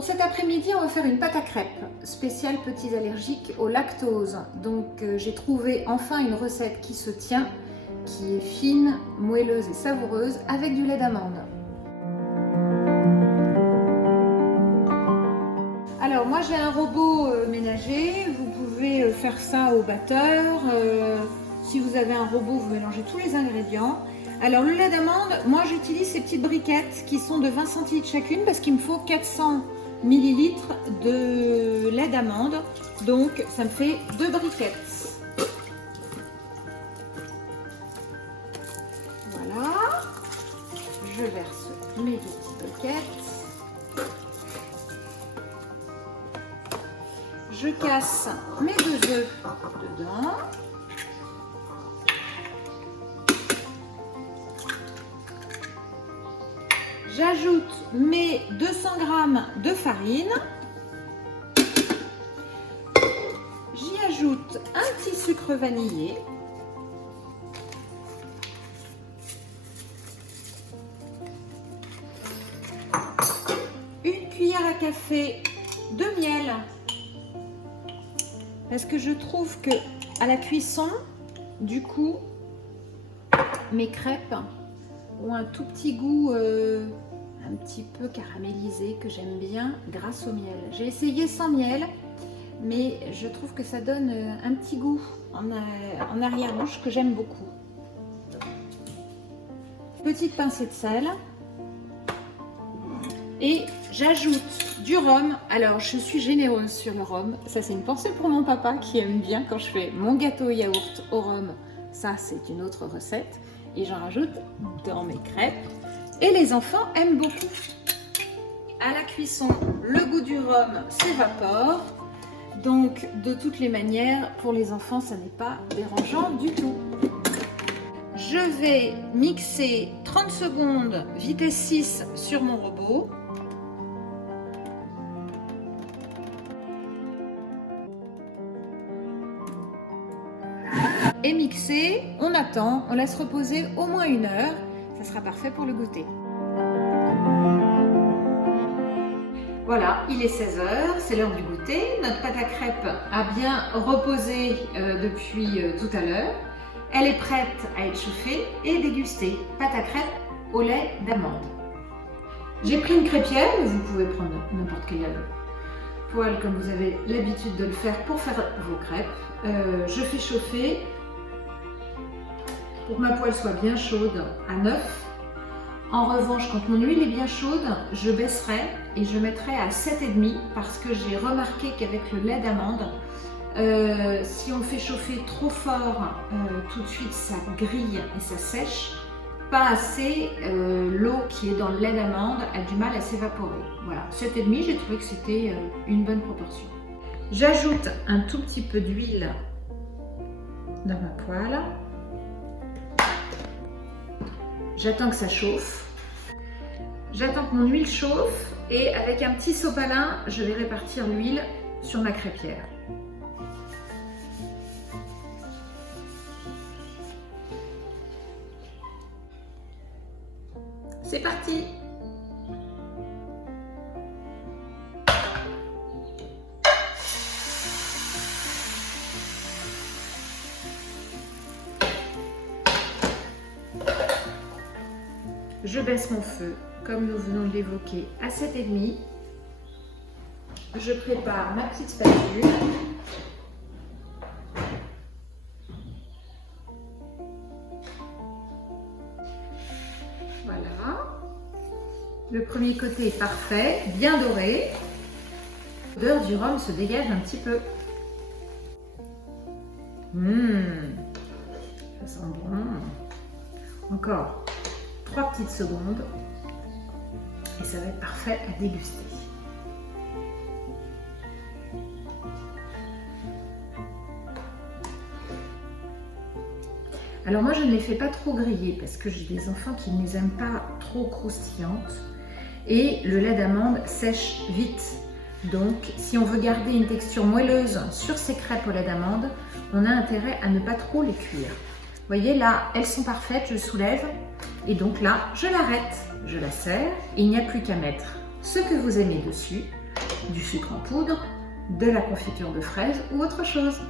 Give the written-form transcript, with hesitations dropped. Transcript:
Pour cet après-midi, on va faire une pâte à crêpes spéciale petits allergiques au lactose. Donc j'ai trouvé enfin une recette qui se tient, qui est fine, moelleuse et savoureuse avec du lait d'amande. Alors moi j'ai un robot ménager, vous pouvez faire ça au batteur. Si vous avez un robot, vous mélangez tous les ingrédients. Alors le lait d'amande, moi j'utilise ces petites briquettes qui sont de 20 centilitres chacune parce qu'il me faut 400 ml de lait d'amande. Donc ça me fait 2 briquettes. Voilà. Je verse mes 2 petites briquettes. Je casse mes 2 œufs dedans. J'ajoute mes 200 g de farine. J'y ajoute un petit sucre vanillé. Une cuillère à café de miel. Parce que je trouve que à la cuisson, du coup, mes crêpes ont un tout petit goût un petit peu caramélisé que j'aime bien grâce au miel. J'ai essayé sans miel, mais je trouve que ça donne un petit goût en arrière-bouche que j'aime beaucoup. Petite pincée de sel. Et j'ajoute du rhum. Alors je suis généreuse sur le rhum. Ça c'est une pensée pour mon papa qui aime bien quand je fais mon gâteau yaourt au rhum. Ça c'est une autre recette. Et j'en rajoute dans mes crêpes. Et les enfants aiment beaucoup. À la cuisson, le goût du rhum s'évapore. Donc de toutes les manières, pour les enfants, ça n'est pas dérangeant du tout. Je vais mixer 30 secondes vitesse 6 sur mon robot. Et mixer, on attend, on laisse reposer au moins 1 heure. Ça sera parfait pour le goûter. Voilà, il est 16h, c'est l'heure du goûter. Notre pâte à crêpes a bien reposé depuis tout à l'heure. Elle est prête à être chauffée et dégustée. Pâte à crêpes au lait d'amande. J'ai pris une crêpière, mais vous pouvez prendre n'importe quelle poêle comme vous avez l'habitude de le faire pour faire vos crêpes. Je fais chauffer pour que ma poêle soit bien chaude à 9. En revanche, quand mon huile est bien chaude, je baisserai et je mettrai à 7,5 parce que j'ai remarqué qu'avec le lait d'amande, si on fait chauffer trop fort, tout de suite ça grille et ça sèche. Pas assez, l'eau qui est dans le lait d'amande a du mal à s'évaporer. Voilà, 7,5, j'ai trouvé que c'était une bonne proportion. J'ajoute un tout petit peu d'huile dans ma poêle. J'attends que ça chauffe. J'attends que mon huile chauffe et avec un petit sopalin, je vais répartir l'huile sur ma crêpière. C'est parti! Je baisse mon feu, comme nous venons de l'évoquer, à 7,5. Je prépare ma petite spatule. Voilà. Le premier côté est parfait, bien doré. L'odeur du rhum se dégage un petit peu. Ça sent bon. Encore 3 petites secondes et ça va être parfait à déguster. Alors moi je ne les fais pas trop griller parce que j'ai des enfants qui ne les aiment pas trop croustillantes et le lait d'amande sèche vite. Donc si on veut garder une texture moelleuse sur ces crêpes au lait d'amande, on a intérêt à ne pas trop les cuire. Vous voyez là, elles sont parfaites, je soulève et donc là je l'arrête, je la serre et il n'y a plus qu'à mettre ce que vous aimez dessus. du sucre en poudre, de la confiture de fraises ou autre chose.